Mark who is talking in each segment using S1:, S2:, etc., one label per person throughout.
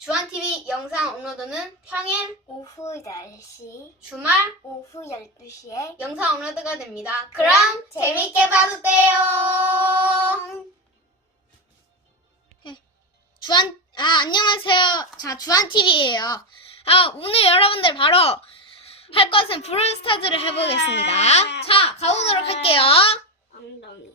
S1: 주한TV 영상 업로드는 평일,
S2: 오후 10시,
S1: 주말
S2: 오후 12시에
S1: 영상 업로드가 됩니다. 그럼 재밌게 봐주세요. 네. 주한 아 안녕하세요. 자 주한TV예요. 아 오늘 여러분들 바로 할 것은 브롤스타즈를 해보겠습니다. 자 가보도록 할게요.
S2: 엉덩이.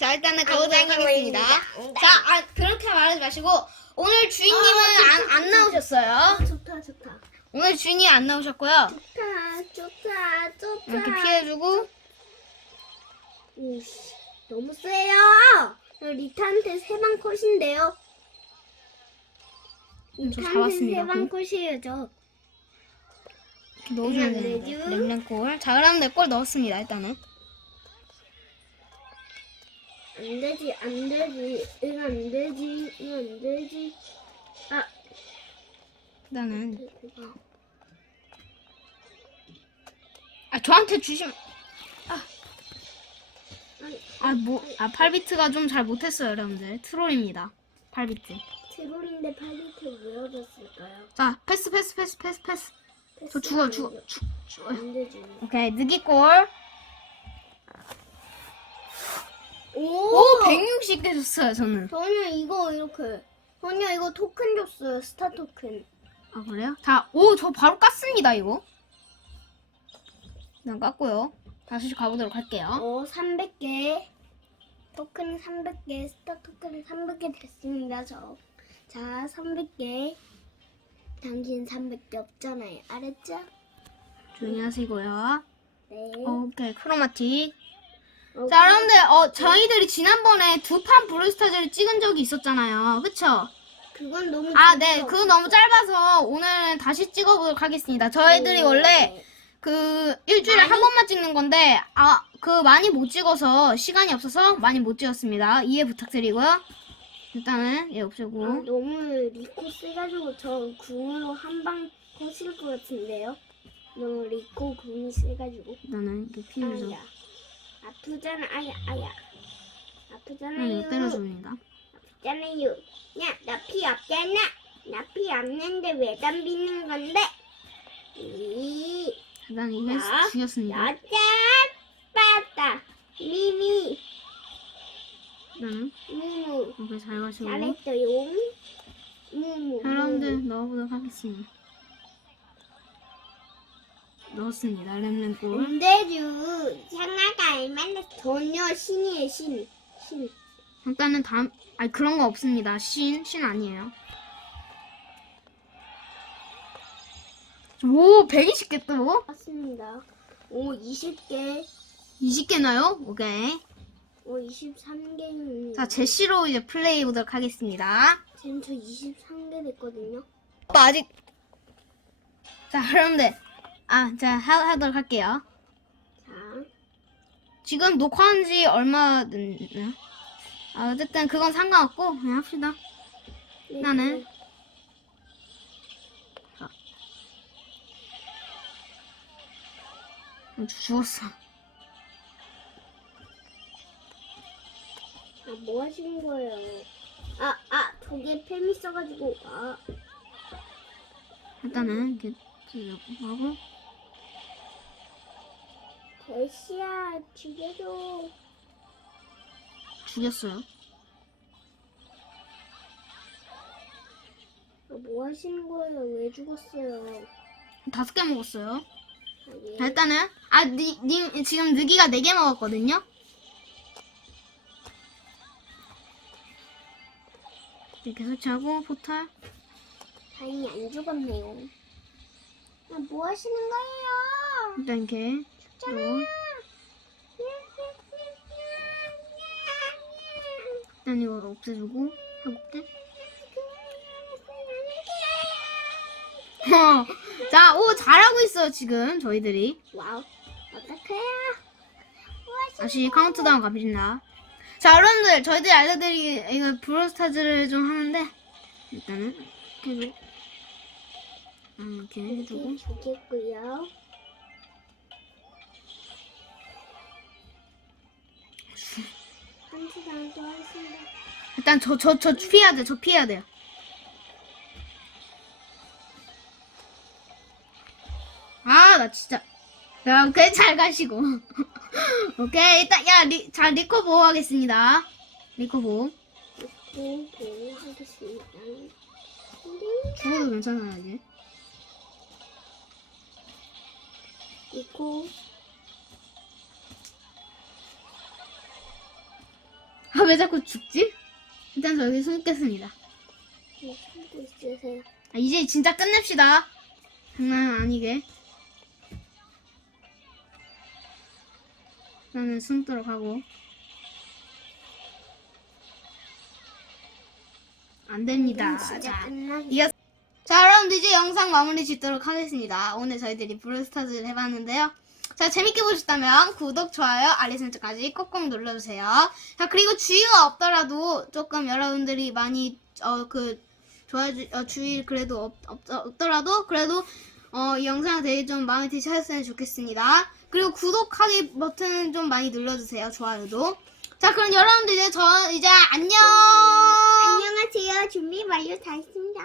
S1: 자 일단은 가보도록 하겠습니다.
S2: 엉덩이.
S1: 자 아, 그렇게 말하지 마시고 오늘 주인님은 안, 안 나오셨어요.
S2: 좋다, 좋다.
S1: 오늘 주인이 안 나오셨고요.
S2: 좋다, 좋다, 좋다.
S1: 이렇게 피해주고
S2: 이씨, 너무 세요. 리타한테 세방 컷인데요.
S1: 저
S2: 리타한테
S1: 잡았습니다.
S2: 세방 컷이에요, 저.
S1: 이렇게 되는데
S2: 되죠?
S1: 랭랭골 자 그럼 내골 넣었습니다 일단은
S2: 안 되지, 안 되지. 이거 안 되지, 이거 안 되지. 아, 이거.
S1: 아 저한테 주시면
S2: 아니,
S1: 아뭐 아 8비트가 좀 잘 못했어요 여러분들 트롤입니다 8비트
S2: 트롤인데 팔리트 왜 얻었을까요?
S1: 자 패스 패스 패스 패스 패스 저 죽어 죽어 죽 죽어
S2: 안 되지.
S1: 오케이 느기골
S2: 오!
S1: 오 160개 줬어요 저는
S2: 전혀 이거 이렇게. 전혀 이거 토큰 줬어요. 스타 토큰.
S1: 아 그래요? 자 오 저 바로 깠습니다 이거 일단 깠고요 다시 가보도록 할게요
S2: 어, 300개. 토큰 300개. 스타 토큰 300개 됐습니다, 저. 자, 300개. 당신 300개 없잖아요. 알았죠?
S1: 조용히 하시고요
S2: 네.
S1: 오케이 크로마틱
S2: 어,
S1: 자, 여러분들, 어, 저희들이 지난번에 두 판 브롤스타즈를 찍은 적이 있었잖아요. 그쵸?
S2: 그건 너무
S1: 아, 네. 그거 너무. 짧아서 오늘 다시 찍어보도록 하겠습니다. 저희들이
S2: 네.
S1: 원래 그 일주일에 한? 번만 찍는 건데, 아, 그 많이 못 찍어서 시간이 없어서 많이 못 찍었습니다. 이해 부탁드리고요. 일단은 얘
S2: 아,
S1: 없애고.
S2: 너무 리코 세가지고 저 궁으로 한 방 거실 것 같은데요? 너무 리코 궁이 세가지고.
S1: 일단은 이렇게 피해서.
S2: 아야. 아프잖아, 아야, 아야.
S1: 음,
S2: 아프잖아요.
S1: 이거 때려줍니다.
S2: 아프잖아요. 야, 나 피 없잖아. 나 피 없는데 왜 덤비는 건데? 이,
S1: 일단 이거
S2: 자,
S1: 죽였습니다.
S2: 여자 빠다. 미미,
S1: 일단은
S2: 무무.
S1: 이렇게 잘 가시고.
S2: 잘했어요. 무무.
S1: 자, 여러분들 넣어보도록 하겠습니다. 넣었습니다. 램램골.
S2: 문대주 향아가 얼마나 전혀 신이에요 신. 신.
S1: 일단은 다음, 아니 그런 거 없습니다. 신, 신 아니에요. 오, 120개 또?
S2: 맞습니다. 오 20개.
S1: 20개나요? 오케이.
S2: 오 23개입니다.
S1: 자, 제시로 이제 플레이 해보도록 하겠습니다.
S2: 지금 저 23개 됐거든요.
S1: 오빠 아직. 자, 여러분들. 아, 자, 하, 하도록 할게요.
S2: 자,
S1: 지금 녹화한 지 얼마 됐나? 아, 어쨌든 그건 상관없고, 그냥 합시다.
S2: 네,
S1: 나는? 어, 죽었어.
S2: 아, 뭐 하시는 거예요? 아, 아, 저게 팸 있어가지고, 아,
S1: 일단은 이렇게 하고
S2: 대시야, 죽여줘.
S1: 죽였어요.
S2: 아, 뭐 하시는 거예요? 왜 죽었어요?
S1: 다섯 개 먹었어요.
S2: 아, 예.
S1: 자, 일단은 아, 니, 님 지금 느기가 네 개 먹었거든요. 이렇게 설치하고 포탈.
S2: 다행히 안 죽었네요. 아, 뭐 하시는 거예요?
S1: 일단 이렇게 또 일단 이걸 없애주고 해볼게. 자, 오 잘하고 있어요 지금 저희들이.
S2: 와우. 어떡해요?
S1: 다시 카운트다운 갑니다. 자, 여러분들, 저희들이 알려드리기, 이거 브롤스타즈를 좀 하는데, 일단은, 이렇게 해주고, 음, 이렇게 해주고,
S2: 주겠고요.
S1: 일단 저 저 저 피해야 돼. 저 피해야 돼요. 아, 나 진짜. 야, 그래 잘 가시고. 오케이. 일단 야, 리, 자 리코 보호하겠습니다. 리코 보호.
S2: 네, 보호하겠습니다.
S1: 죽어도 괜찮아요, 이제.
S2: 리코 거
S1: 아, 왜 자꾸 죽지? 일단 저기 숨겠습니다.
S2: 참고 있으세요.
S1: 아, 이제 진짜 끝냅시다. 장난 아니게. 나는 숨도록 하고. 안 됩니다. 자. 이겼... 자, 여러분들 이제 영상 마무리 짓도록 하겠습니다. 오늘 저희들이 브루스타즈를 해봤는데요. 자, 재밌게 보셨다면 구독, 좋아요, 알림 설정까지 꼭꼭 눌러주세요. 자, 그리고 주의가 없더라도 조금 여러분들이 많이, 어, 그, 좋아요, 주- 어, 주의 그래도 없, 없, 없더라도 그래도 어, 이 영상 되게 좀 마음에 드셨으면 좋겠습니다. 그리고 구독하기 버튼 좀 많이 눌러주세요. 좋아요도. 자, 그럼 여러분들 이제 저 이제 안녕!
S2: 안녕하세요. 준비 완료 다 했습니다.